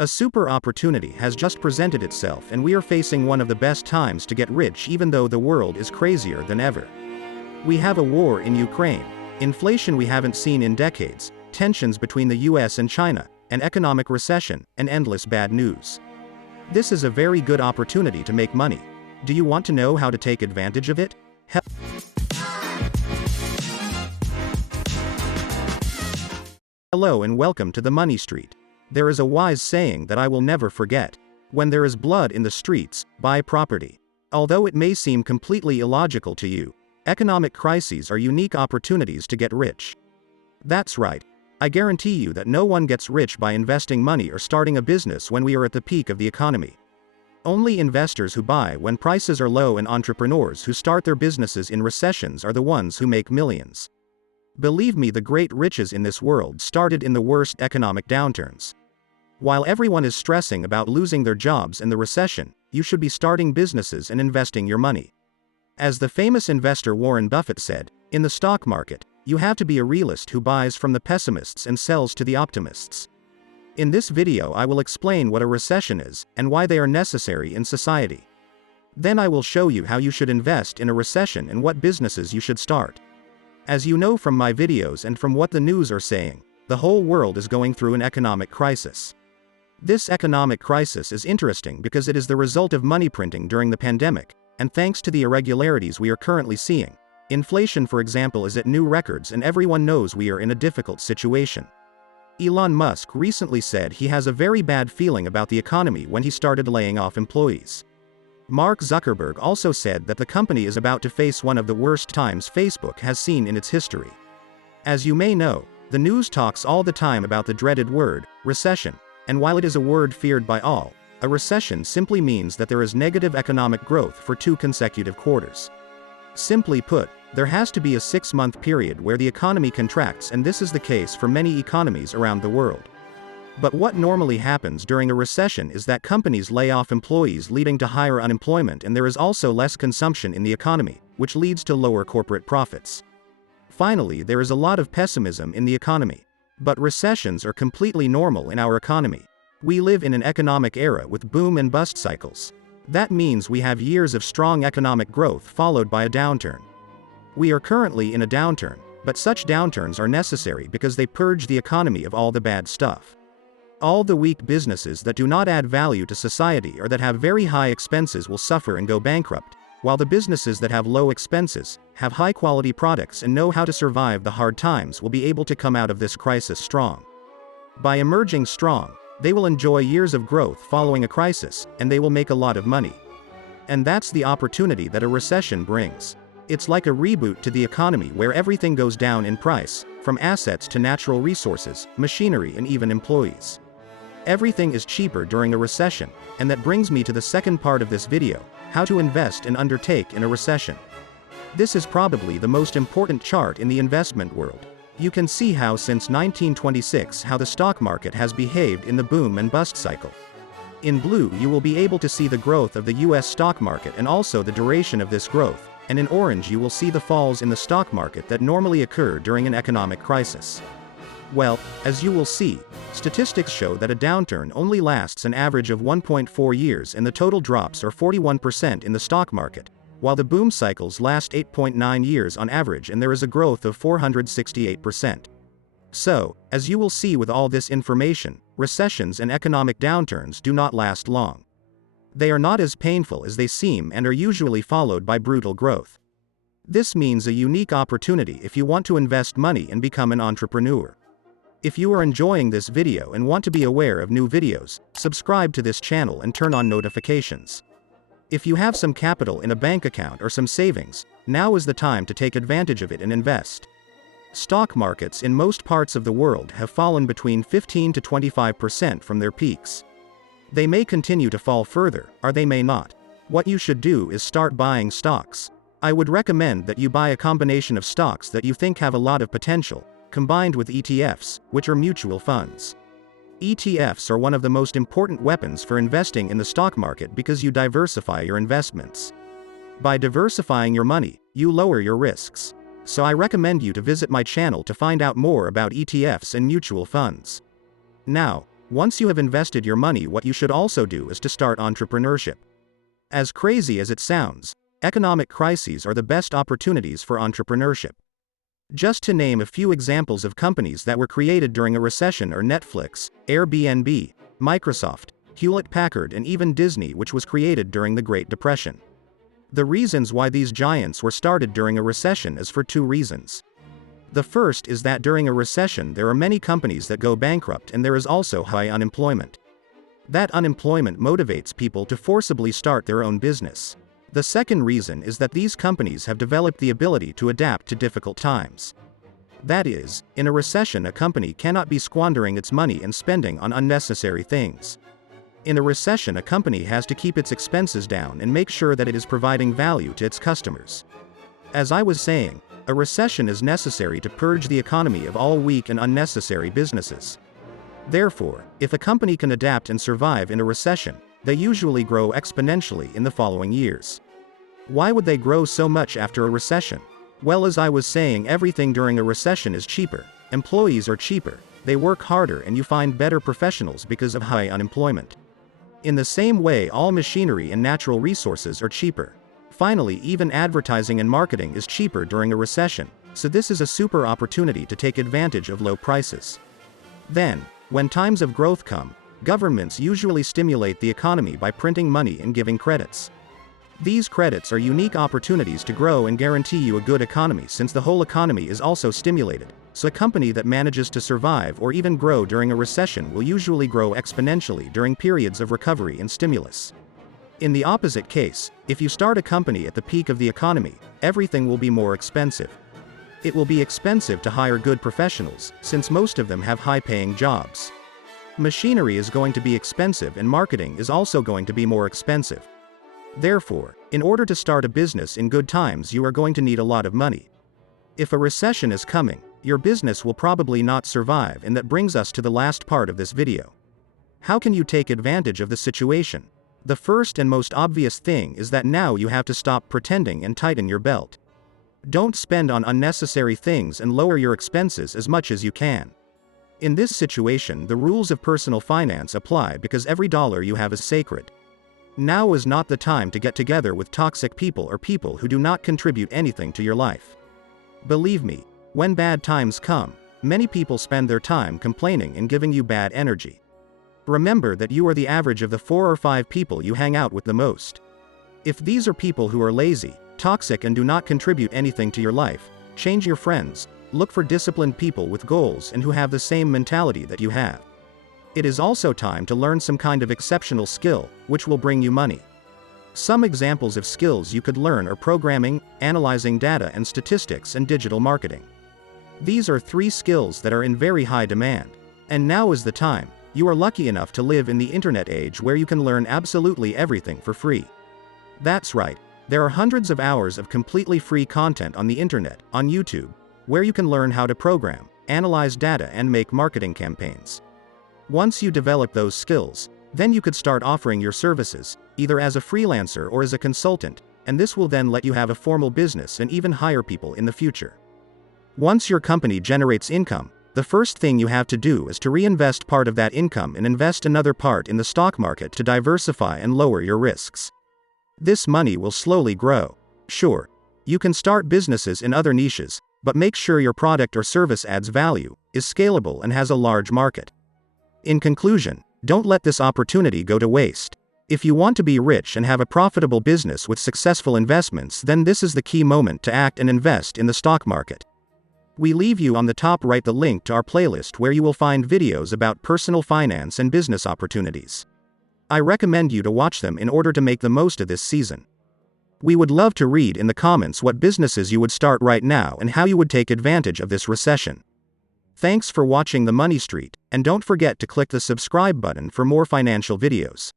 A super opportunity has just presented itself and we are facing one of the best times to get rich even though the world is crazier than ever. We have a war in Ukraine, inflation we haven't seen in decades, tensions between the US and China, an economic recession, and endless bad news. This is a very good opportunity to make money. Do you want to know how to take advantage of it? Hello and welcome to the Money Street. There is a wise saying that I will never forget. When there is blood in the streets, buy property. Although it may seem completely illogical to you, economic crises are unique opportunities to get rich. That's right. I guarantee you that no one gets rich by investing money or starting a business when we are at the peak of the economy. Only investors who buy when prices are low and entrepreneurs who start their businesses in recessions are the ones who make millions. Believe me, the great riches in this world started in the worst economic downturns. While everyone is stressing about losing their jobs in the recession, you should be starting businesses and investing your money. As the famous investor Warren Buffett said, in the stock market, you have to be a realist who buys from the pessimists and sells to the optimists. In this video I will explain what a recession is, and why they are necessary in society. Then I will show you how you should invest in a recession and what businesses you should start. As you know from my videos and from what the news are saying, the whole world is going through an economic crisis. This economic crisis is interesting because it is the result of money printing during the pandemic, and thanks to the irregularities we are currently seeing. Inflation, for example, is at new records and everyone knows we are in a difficult situation. Elon Musk recently said he has a very bad feeling about the economy when he started laying off employees. Mark Zuckerberg also said that the company is about to face one of the worst times Facebook has seen in its history. As you may know, the news talks all the time about the dreaded word, recession, and while it is a word feared by all, a recession simply means that there is negative economic growth for 2 consecutive quarters. Simply put, there has to be a 6-month period where the economy contracts, and this is the case for many economies around the world. But what normally happens during a recession is that companies lay off employees, leading to higher unemployment, and there is also less consumption in the economy, which leads to lower corporate profits. Finally, there is a lot of pessimism in the economy. But recessions are completely normal in our economy. We live in an economic era with boom and bust cycles. That means we have years of strong economic growth followed by a downturn. We are currently in a downturn, but such downturns are necessary because they purge the economy of all the bad stuff. All the weak businesses that do not add value to society or that have very high expenses will suffer and go bankrupt, while the businesses that have low expenses, have high quality products and know how to survive the hard times will be able to come out of this crisis strong. By emerging strong, they will enjoy years of growth following a crisis, and they will make a lot of money. And that's the opportunity that a recession brings. It's like a reboot to the economy where everything goes down in price, from assets to natural resources, machinery and even employees. Everything is cheaper during a recession, and that brings me to the second part of this video, how to invest and undertake in a recession. This is probably the most important chart in the investment world. You can see how since 1926 how the stock market has behaved in the boom and bust cycle. In blue you will be able to see the growth of the US stock market and also the duration of this growth, and in orange you will see the falls in the stock market that normally occur during an economic crisis. Well, as you will see, statistics show that a downturn only lasts an average of 1.4 years and the total drops are 41% in the stock market, while the boom cycles last 8.9 years on average and there is a growth of 468%. So, as you will see with all this information, recessions and economic downturns do not last long. They are not as painful as they seem and are usually followed by brutal growth. This means a unique opportunity if you want to invest money and become an entrepreneur. If you are enjoying this video and want to be aware of new videos, subscribe to this channel and turn on notifications. If you have some capital in a bank account or some savings, now is the time to take advantage of it and invest. Stock markets in most parts of the world have fallen between 15 to 25% from their peaks. They may continue to fall further, or they may not. What you should do is start buying stocks. I would recommend that you buy a combination of stocks that you think have a lot of potential, combined with ETFs, which are mutual funds. ETFs are one of the most important weapons for investing in the stock market because you diversify your investments. By diversifying your money, you lower your risks. So I recommend you to visit my channel to find out more about ETFs and mutual funds. Now, Once you have invested your money, what you should also do is to start entrepreneurship. As crazy as it sounds, economic crises are the best opportunities for entrepreneurship. Just to name a few examples of companies that were created during a recession are Netflix, Airbnb, Microsoft, Hewlett-Packard, and even Disney, which was created during the Great Depression. The reasons why these giants were started during a recession is for two reasons. The first is that during a recession there are many companies that go bankrupt and there is also high unemployment. That unemployment motivates people to forcibly start their own business. The second reason is that these companies have developed the ability to adapt to difficult times. That is, in a recession a company cannot be squandering its money and spending on unnecessary things. In a recession a company has to keep its expenses down and make sure that it is providing value to its customers. As I was saying, a recession is necessary to purge the economy of all weak and unnecessary businesses. Therefore, if a company can adapt and survive in a recession, they usually grow exponentially in the following years. Why would they grow so much after a recession? Well, as I was saying, everything during a recession is cheaper, employees are cheaper, they work harder, and you find better professionals because of high unemployment. In the same way, all machinery and natural resources are cheaper. Finally, even advertising and marketing is cheaper during a recession, so this is a super opportunity to take advantage of low prices. Then, when times of growth come, governments usually stimulate the economy by printing money and giving credits. These credits are unique opportunities to grow and guarantee you a good economy, since the whole economy is also stimulated, so a company that manages to survive or even grow during a recession will usually grow exponentially during periods of recovery and stimulus. In the opposite case, if you start a company at the peak of the economy, everything will be more expensive. It will be expensive to hire good professionals, since most of them have high-paying jobs. Machinery is going to be expensive and marketing is also going to be more expensive. Therefore, in order to start a business in good times, you are going to need a lot of money. If a recession is coming, your business will probably not survive, and that brings us to the last part of this video. How can you take advantage of the situation? The first and most obvious thing is that now you have to stop pretending and tighten your belt. Don't spend on unnecessary things and lower your expenses as much as you can. In this situation, the rules of personal finance apply because every dollar you have is sacred. Now is not the time to get together with toxic people or people who do not contribute anything to your life. Believe me, when bad times come, many people spend their time complaining and giving you bad energy. Remember that you are the average of the 4 or 5 people you hang out with the most. If these are people who are lazy, toxic, and do not contribute anything to your life, change your friends. Look for disciplined people with goals and who have the same mentality that you have. It is also time to learn some kind of exceptional skill, which will bring you money. Some examples of skills you could learn are programming, analyzing data and statistics, and digital marketing. These are 3 skills that are in very high demand. And now is the time. You are lucky enough to live in the internet age where you can learn absolutely everything for free. That's right, there are hundreds of hours of completely free content on the internet, on YouTube, where you can learn how to program, analyze data, and make marketing campaigns. Once you develop those skills, then you could start offering your services, either as a freelancer or as a consultant, and this will then let you have a formal business and even hire people in the future. Once your company generates income, the first thing you have to do is to reinvest part of that income and invest another part in the stock market to diversify and lower your risks. This money will slowly grow. Sure, you can start businesses in other niches, but make sure your product or service adds value, is scalable, and has a large market. In conclusion, don't let this opportunity go to waste. If you want to be rich and have a profitable business with successful investments, then this is the key moment to act and invest in the stock market. We leave you on the top right the link to our playlist where you will find videos about personal finance and business opportunities. I recommend you to watch them in order to make the most of this season. We would love to read in the comments what businesses you would start right now and how you would take advantage of this recession. Thanks for watching The Money Street, and don't forget to click the subscribe button for more financial videos.